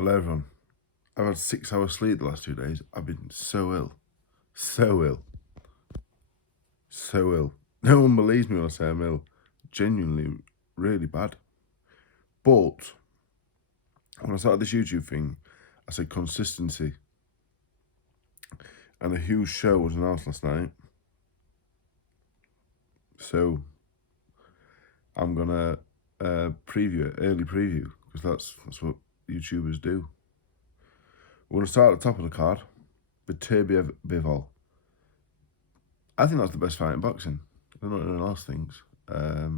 Hello everyone. I've had 6 hours sleep the last 2 days. I've been so ill. So ill. So ill. No one believes me when I say I'm ill. Genuinely really bad. But when I started this YouTube thing, I said consistency. And a huge show was announced last night. So I'm gonna preview it, early preview, because that's what YouTubers do. We're gonna start at the top of the card. Beterbiev Bivol. I think that's the best fight in boxing. They're not doing else things. I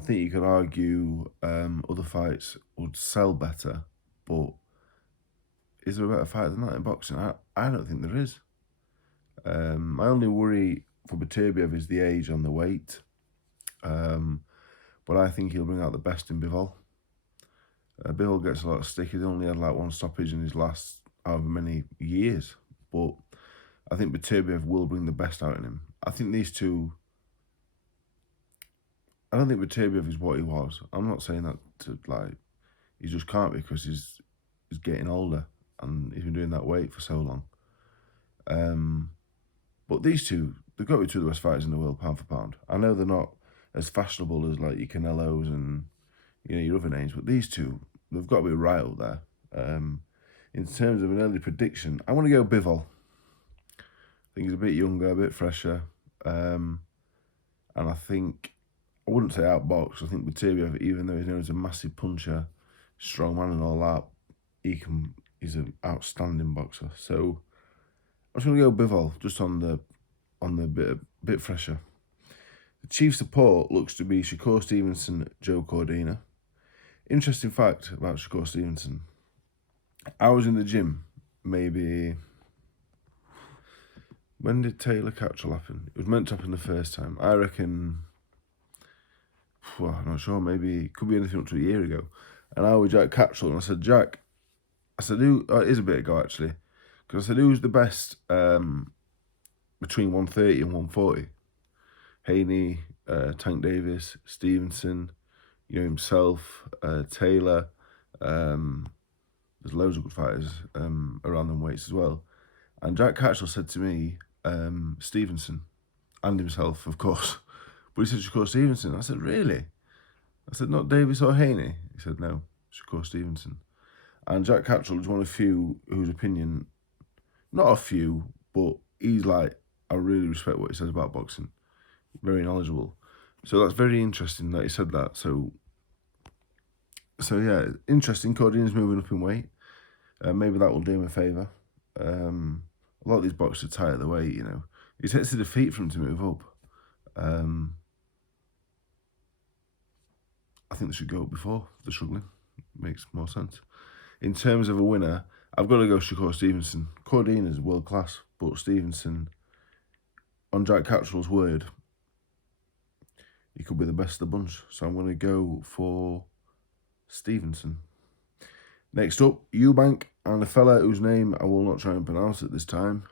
think you could argue other fights would sell better, but is there a better fight than that in boxing? I don't think there is. My only worry for Beterbiev is the age and the weight. But I think he'll bring out the best in Bivol. Bivol gets a lot of stick. He's only had like one stoppage in his last however many years. But I think Beterbiev will bring the best out in him. I think these two... I don't think Beterbiev is what he was. I'm not saying that to, like, he just can't be because he's getting older and he's been doing that weight for so long. But these two, they've got to be two of the best fighters in the world, pound for pound. I know they're not as fashionable as like your Canelos and your other names, but these two, they've got to be right up there. In terms of an early prediction, I want to go Bivol. I think he's a bit younger, a bit fresher, and I think I wouldn't say outbox. I think Beterbiev, even though he's known as a massive puncher, strong man and all that, he's an outstanding boxer. So I'm just gonna go Bivol, just on the bit fresher. The chief support looks to be Shakur Stevenson, Joe Cordina. Interesting fact about Shakur Stevenson. I was in the gym, maybe... When did Taylor Catchall happen? It was meant to happen the first time. I reckon... Well, I'm not sure, maybe it could be anything up to a year ago. And I was Jack Catchall, and I said, Jack, who... Oh, it is a bit ago, actually. Because I said, who's the best between 130 and 140? Haney, Tank Davis, Stevenson, himself, Taylor. There's loads of good fighters around them weights as well. And Jack Catchall said to me, Stevenson, and himself, of course. But he said Shakur Stevenson. I said, really? I said, not Davis or Haney? He said, no, Shakur Stevenson. And Jack Catchall is one of the few whose opinion, not a few, but he's like, I really respect what he says about boxing. Very knowledgeable. So that's very interesting that he said that. So yeah, interesting. Cordina's moving up in weight. Maybe that will do him a favour. A lot of these boxers are tight at the weight, It takes a defeat for him to move up. I think they should go up before they're struggling. Makes more sense. In terms of a winner, I've got to go Shakur Stevenson. Cordina's world class, but Stevenson, on Jack Catchall's word, he could be the best of the bunch. So I'm going to go for Stevenson. Next up, Eubank and a fella whose name I will not try and pronounce at this time.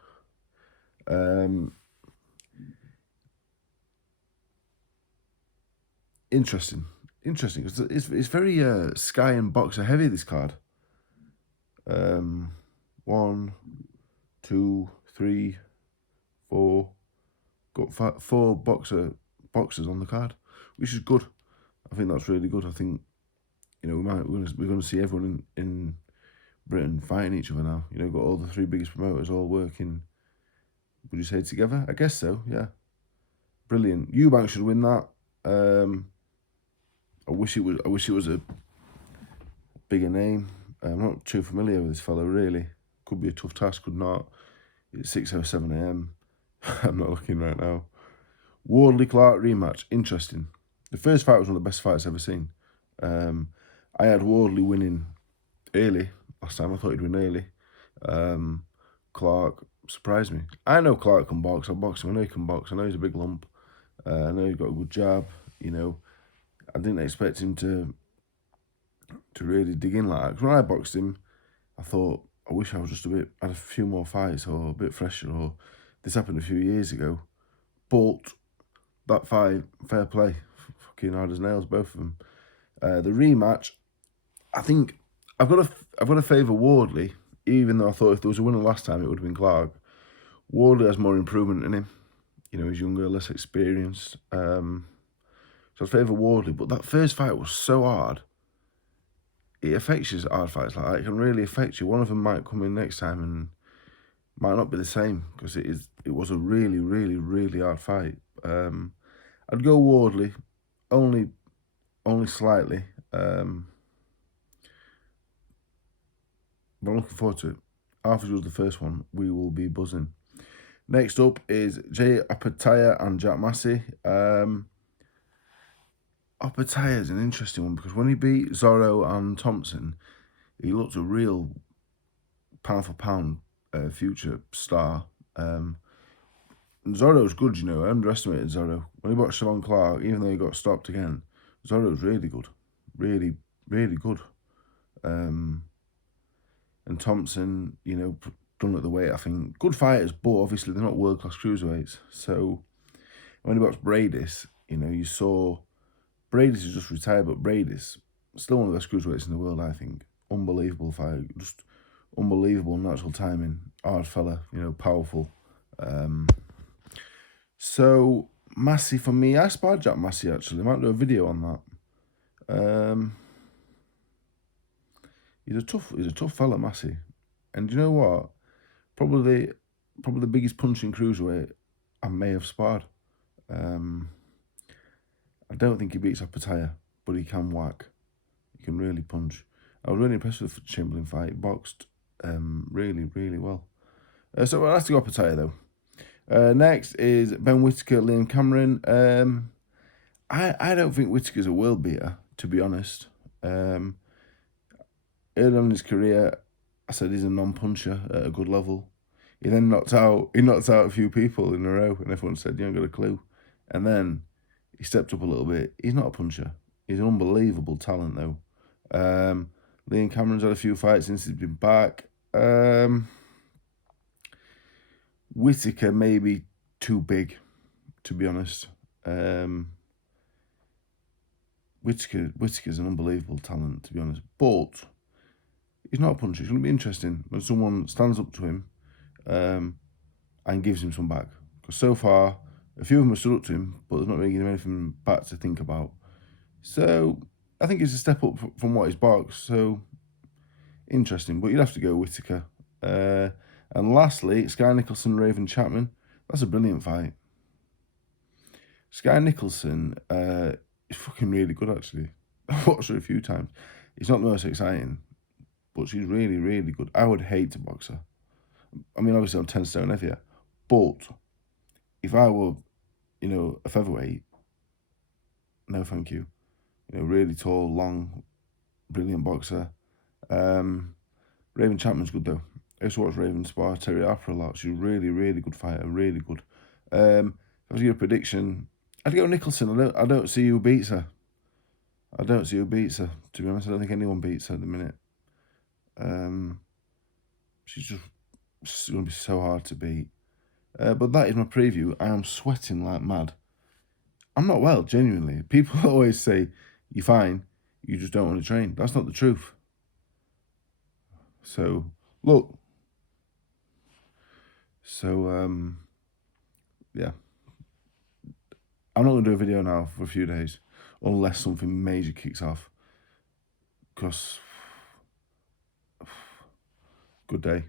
Interesting. Because it's very Sky and Boxer heavy, this card. 1, 2, 3, 4. Got 4 boxers on the card, which is good. I think that's really good. I think we're going to see everyone in Britain fighting each other now. Got all the 3 biggest promoters all working. Would you say together? I guess so. Yeah, brilliant. Eubank should win that. I wish it was a bigger name. I'm not too familiar with this fellow, really. Could be a tough task, could not. It's 6:07 AM. I'm not looking right now. Wardley Clarke rematch. Interesting. The first fight was one of the best fights I've ever seen. I had Wardley winning early last time. I thought he'd win early. Clarke surprised me. I know Clarke can box. I've boxed him. I know he can box. I know he's a big lump. I know he's got a good jab. I didn't expect him to really dig in like that. 'Cause when I boxed him, I thought, I wish I was just had a few more fights or a bit fresher, or this happened a few years ago. But that fight, fair play. Fucking hard as nails, both of them. The rematch, I think I've got to favour Wardley, even though I thought if there was a winner last time, it would have been Clarke. Wardley has more improvement in him. You know, he's younger, less experienced. So I favour Wardley, but that first fight was so hard. It affects you, hard fights like that. It can really affect you. One of them might come in next time and might not be the same, because it was a really, really, really hard fight. I'd go Wardley, only slightly. But I'm looking forward to it. After was the first one, we will be buzzing. Next up is Opetaia and Jack Massey. Opetaia is an interesting one, because when he beat Zorro and Thompson, he looked a real pound for pound future star. Zorro's good, you know. I underestimated Zorro. When he watched Clarke, even though he got stopped again, Zorro's really good. Really, really good. And Thompson, you know, done at the weight, I think. Good fighters, but obviously they're not world-class cruiserweights. So when he watched Bradis, you know, you saw Bradis is just retired, but Bradis, still one of the best cruiserweights in the world, I think. Unbelievable fight. Just unbelievable natural timing. Hard fella, you know, powerful. So Massey for me, I sparred Jack Massey actually. I might do a video on that. He's a tough fella, Massey. And you know what? Probably the biggest punching cruiserweight I may have sparred. I don't think he beats Opetaia, but he can whack. He can really punch. I was really impressed with the Chamberlain fight. He boxed really, really well. So I'll have to go Opetaia though. Next is Ben Whitaker, Liam Cameron. I don't think Whitaker's a world beater, to be honest. Early on in his career, I said he's a non-puncher at a good level. He then knocked out a few people in a row, and everyone said, you ain't got a clue. And then he stepped up a little bit. He's not a puncher. He's an unbelievable talent, though. Liam Cameron's had a few fights since he's been back. Whitaker may be too big, to be honest. Whitaker's an unbelievable talent, to be honest. But he's not a puncher. It's going to be interesting when someone stands up to him and gives him some back. Because so far, a few of them have stood up to him, but they're not really giving him anything back to think about. So I think it's a step up from what he's boxed. So interesting, but you'd have to go Whitaker. And lastly, Sky Nicholson, Raven Chapman. That's a brilliant fight. Sky Nicholson is fucking really good, actually. I've watched her a few times. He's not the most exciting, but she's really, really good. I would hate to box her. I mean, obviously I'm 10 stone heavier, but if I were, you know, a featherweight, no thank you. You know, really tall, long, brilliant boxer. Raven Chapman's good though. I used to watch Raven spar Terry Harper a lot. She's a really, really good fighter, really good. If I was to give a prediction, I'd go Nicholson. I don't see who beats her. To be honest, I don't think anyone beats her at the minute. She's going to be so hard to beat. But that is my preview. I am sweating like mad. I'm not well, genuinely. People always say, you're fine, you just don't want to train. That's not the truth. So, look. So, yeah. I'm not going to do a video now for a few days, unless something major kicks off. Because, good day.